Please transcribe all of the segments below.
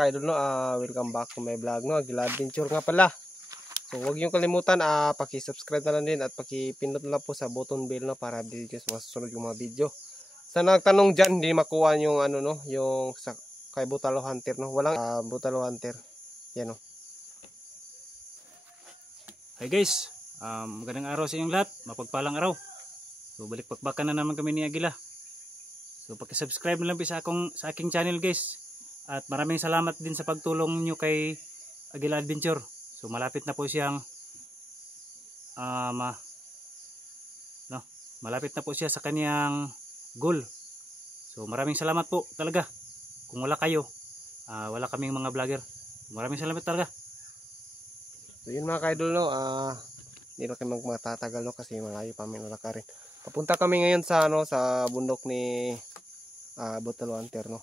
ka-idol, no, welcome back to my vlog, no, Aguila Adventure nga pala. So huwag niyo kalimutan, paki-subscribe na lang din at paki-pindot na lang po sa button bell, no, para update kayo sa susunod yung mga video. Sa nagtanong dyan, hindi makuha yung ano, no, yung sa, kay Butalo Hunter, no, walang Butalo Hunter. Yan, no. Hi guys, magandang araw sa inyong lahat, mapagpalang araw. So balik-bakbakan na naman kami ni Aguila. So paki-subscribe na lang po sa aking channel guys. At maraming salamat din sa pagtulong nyo kay Aguila Adventure. So malapit na po siyang malapit na po siya sa kaniyang goal. So maraming salamat po talaga. Kung wala kayo, wala kaming mga vlogger. Maraming salamat talaga. So yun mga ka-idol, no, hindi na kayo magmatatagal, no, kasi malayo pa may lalakarin. Papunta kami ngayon sa ano, sa bundok ni Butalo Hunter, no,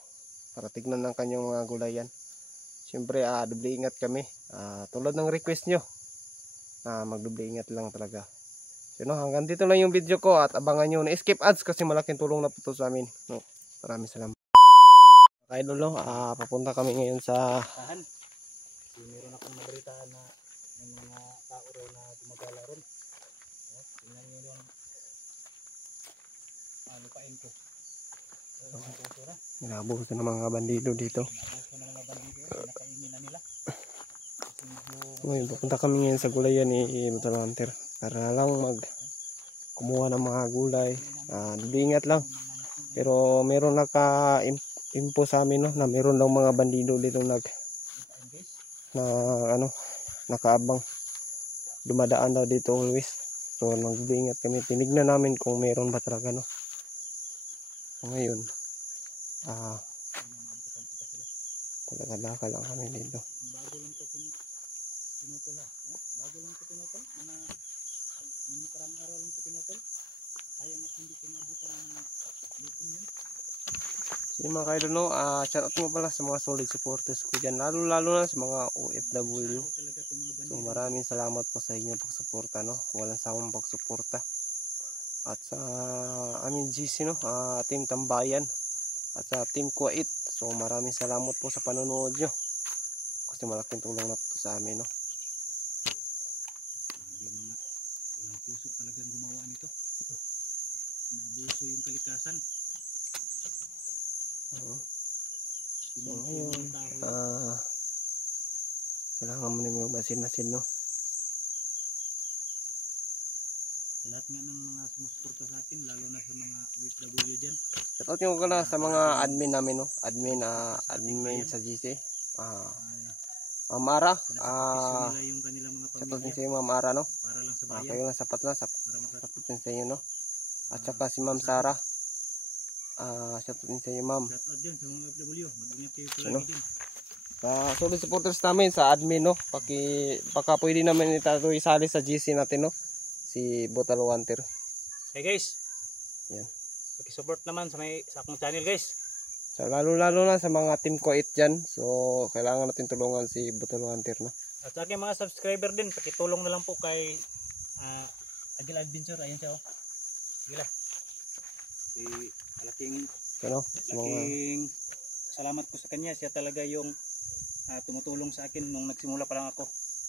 para tignan ng kanyang mga gulayan. Siyempre doble ingat kami, tulad ng request nyo, magdoble ingat lang talaga. So, no, hanggang dito lang yung video ko at abangan nyo na skip ads kasi malaking tulong na po ito sa amin, no. Maraming salamat mga idol, no. Papunta kami ngayon sa Meron akong nabalitaan na may mga tao raw na gumagala ron. Tingnan nyo yung lupain ko. Inabuso ng mga bandido dito. Nakainin na nila. Ngayon, papunta kami ngayon sa gulayan ni Butalo Hunter para lang kumuha ng mga gulay. Ingat lang. Pero meron naka-info sa amin, no, na meron daw mga bandido dito nakaabang. Dumadaan daw dito always. So mag-ingat kami. Tinignan namin kung meron ba talaga, no. So ngayon, talaga lang kami dito. Bago lang ito pinutol. Bago lang ito pinutol. Mga nakarang araw lang ito pinutol. Sayang at hindi pinabutan ng lupin yun. So yung mga kaidol, no, shout out mo pala sa mga solid supporters ko dyan. Lalo na sa mga OFW. So maraming salamat po sa inyong pagsuporta, no. Walang sawang pagsuporta. At sa aming GC, no, Team Tambayan at sa Team Kuwait. So maraming salamat po sa panonood nyo. Kasi malaking tulong na po sa amin, no. Walang puso talagang gumawa nito. Inabuso yung kalikasan. So ngayon, kailangan mo na may masin-masin, no. Sa lahat nga ng mga sumusuporta sa akin, lalo na sa mga OFW dyan. Shoutout nyo ka na sa mga admin namin, no. Admin sa GC. Ma'am Ara. Shoutout din sa iyo, Ma'am Ara, no. Para lang sa bayan. Kayo lang sapat na. Shoutout din sa iyo, no. At saka si Ma'am Sara. Shoutout din sa iyo, Ma'am. Shoutout dyan sa mga OFW. Mag-ingat kayo palagi dyan. Solid supporters namin sa admin, no. Baka pwede naman ito isali sa GC natin, no. Si Butalo Hunter. Hey guys. Yan. Paki-support naman sa akong channel guys. So lalo na sa mga Team Kuwait dyan. So kailangan natin tulungan si Butalo Hunter, no. At sa aking mga subscriber din, pakitulong na lang po kay Aguila Adventure. Ayun siya, oh. Aguila. Malaking salamat ko sa kanya. Siya talaga yung tumutulong sa akin nung nagsimula pa lang ako.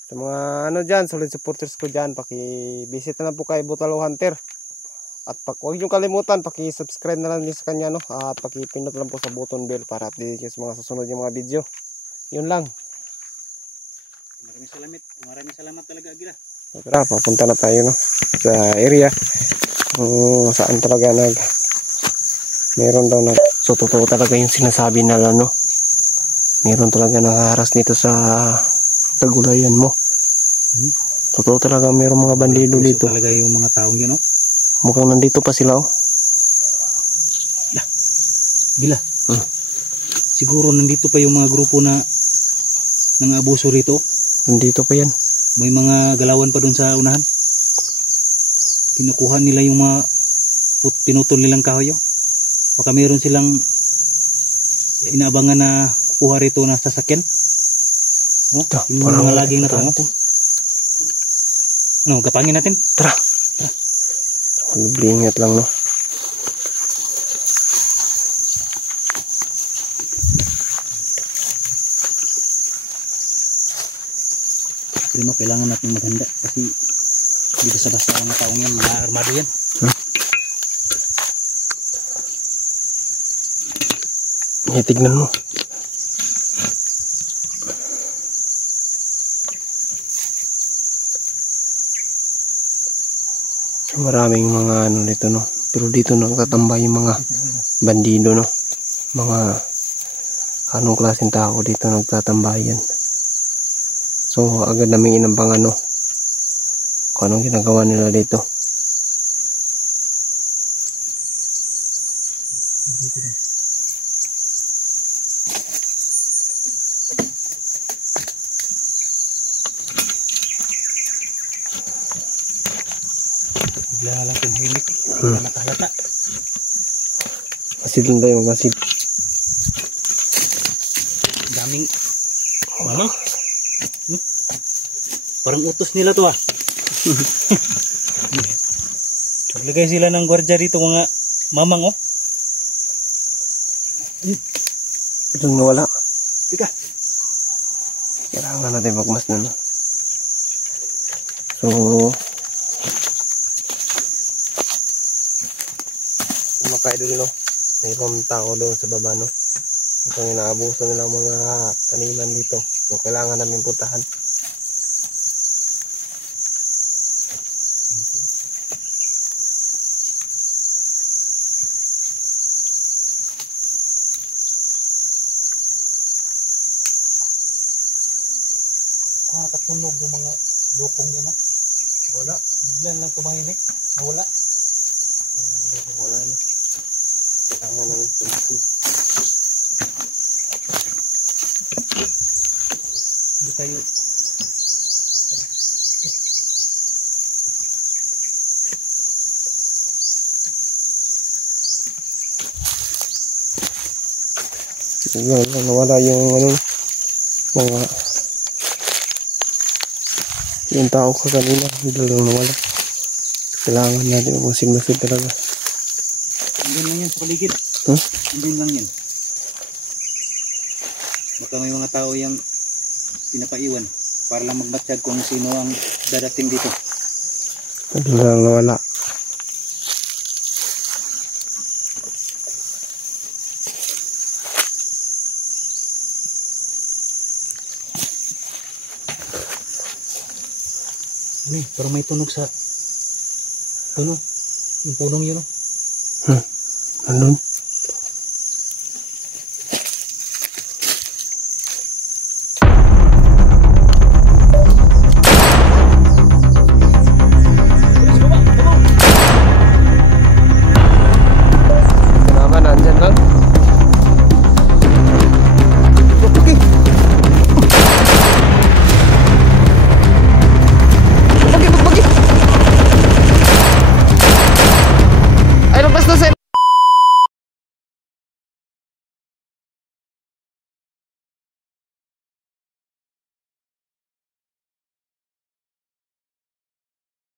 Sa mga dyan, solid supporters ko dyan, paki-visit na po kay Butalo Hunter. At huwag nyo kalimutan, paki-subscribe na lang din sa kanya, no. At paki-pindot lang po sa button bell para update nyo sa mga susunod yung mga video. Yun lang. Maraming salamat talaga, Aguila. Tara, papunta na tayo, no, sa area. Saan talaga meron daw so totoo talaga yung sinasabi nila, no. Meron talaga nakaharas dito sa kagulayan mo. Totoo talaga mayroong mga bandido dito. Talaga yung mga taong yun, no? Mukhang nandito pa sila, oh. Gila. Siguro nandito pa yung mga grupo na nang abuso rito. Nandito pa yan. May mga galawan pa dun sa unahan. Kinukuha nila yung mga pinutol nilang kahoy. Baka mayroon silang inaabangan na kukuha rito na sasakyan. Yung mga laging na to. Kapangin natin. Tara. Ingat lang, no. Siyempre no, kailangan natin maghanda kasi hindi basta-basta ang mga taong yan, mga armado yan. Tignan mo. So, maraming mga ano dito, no. Pero dito nagtatambay yung mga bandido, no. Mga anong klaseng tao dito nagtatambayan. So agad naming inambangan, no, kung anong ginagawa nila dito. Bigla lang tumhilik. Nakahalata. Masid lang tayo, masid. Daming ano? Parang utos nila to ah. Naglagay sila ng gwardiya dito mga mamang oh. Itong nawala. Ika. Kailangan natin magmas na, no. So mga kaidol, no, mayroong tao doon sa baba, no. Itong inaabuso nilang mga taniman dito. So kailangan namin puntahan. Kung nakatunog yung mga lukong yun, wala. Biglang lang tumahinik. Nawala. Wala na. Kailangan namin puntahan. Hindi tayo. Nawala yung ano, mga yung tao ka kanina, bigla lang nawala. Kailangan natin masin-masin talaga. Andun lang yan sa paligid. Huh? Andun lang yan. Baka may mga tao yung pinapaiwan para lang magmatsyag kung sino ang dadating dito. Bigla lang nawala. Ano eh, parang may tunog sa puno. Yung punong yun oh. Andun.